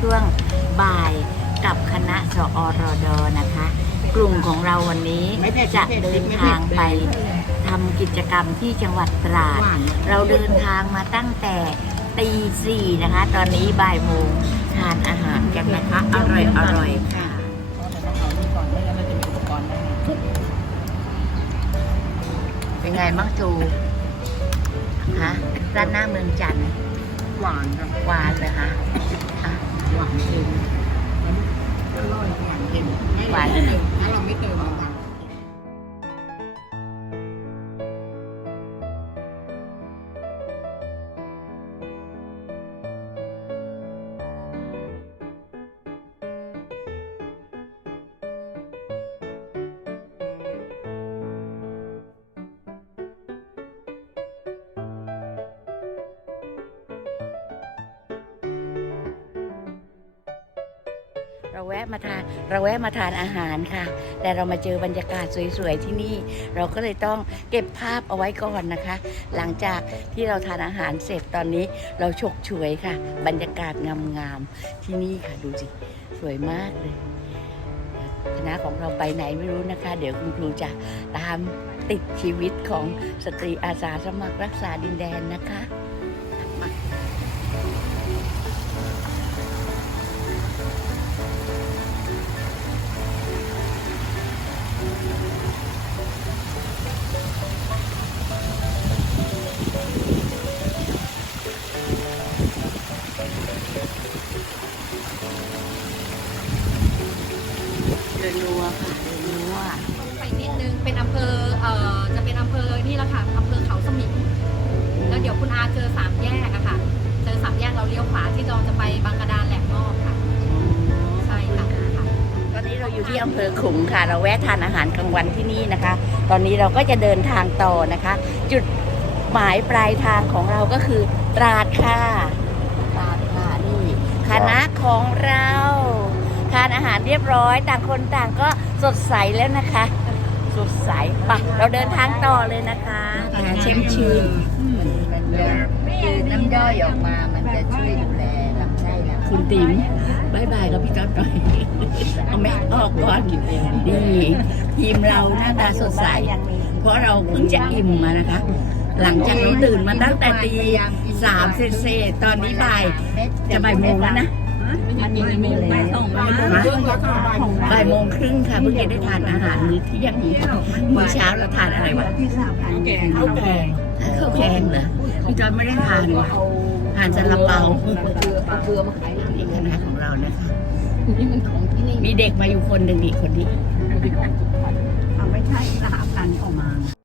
ช่วงบ่ายกับคณะสอรดนะคะ กลุ่มของเราวันนี้จะเดินทางไปทำกิจกรรมที่จังหวัดตราด เราเดินทางมาตั้งแต่ตีสี่นะคะ ตอนนี้บ่ายโมงทานอาหารกันนะคะ อร่อยอร่อยค่ะเป็นไงบ้างจูคะร้านหน้าเมืองจันทร์ หวานครับหวานเลยคะอะหวานเค็ม แวะมาทานเราแวะมาทานอาหารค่ะ แต่เรามาเจอบรรยากาศสวยๆที่นี่ เราก็เลยต้องเก็บภาพเอาไว้ก่อนนะคะ หลังจากที่เราทานอาหารเสร็จตอนนี้เราฉกฉวยค่ะ บรรยากาศงามๆที่นี่ค่ะดูสิสวยมากเลยคณะของเราไปไหนไม่รู้นะคะ เดี๋ยวคุณครูจะตามติดชีวิตของสตรีอาสาสมัครรักษาดินแดนนะคะ นัวค่ะเดินนัวไปนิดนึงเป็นอำเภอเอ่อจะเป็นอำเภอนี่แหละค่ะอำเภอเขาสมิงแล้วเดี๋ยวคุณอาเจอสามแยกอะค่ะ เจอสามแยกเราเลี้ยวขวาที่เราจะไปบางกระดานแหลมงอบค่ะใช่ค่ะตอนนี้เราอยู่ที่อำเภอขลุงค่ะ เราแวะทานอาหารกลางวันที่นี่นะคะ ตอนนี้เราก็จะเดินทางต่อนะคะ จุดหมายปลายทางของเราก็คือตราดค่ะตราดค่ะนี่คณะของ อาหารเรียบร้อย ต่างคนต่างก็สดใสแล้วนะคะ สดใสไปะเราเดินทางต่อเลยนะคะเชมชื่นคือน้ำย่อยออกมามันจะช่วยดูแลลำไส้เราคุณติ๋มบายบายกับพี่จ๊อบหน่อยเอาแม่ออกก่อนดีทีมเราหน้าตาสดใส เพราะเราเพิ่งจะอิ่มมานะคะ หลังจากเราตื่นมาตั้งแต่ตีสามเศษๆตอนนี้บ่ายจะบ่ายโมงแล้วนะ มันยังไม่อยู่ไปส่งมาเครื่องแล้วก็บ่ายโมงบ่ายโมงครึ่งค่ะเพิ่งจะได้ทานอาหารมื้อเที่ยงมื้อเช้าเราทานอะไรวะแกงข้าวแกงข้าวแกงเหรอพี่จอยไม่ได้ทานว่ะทานซาลาเปาเกลือมาขายนี่คณะของเรานะคะนี่มันของที่นี่มีเด็กมาอยู่คนหนึ่งอีกคนนี้เอาไม่ใช่สหพันธ์ออกมา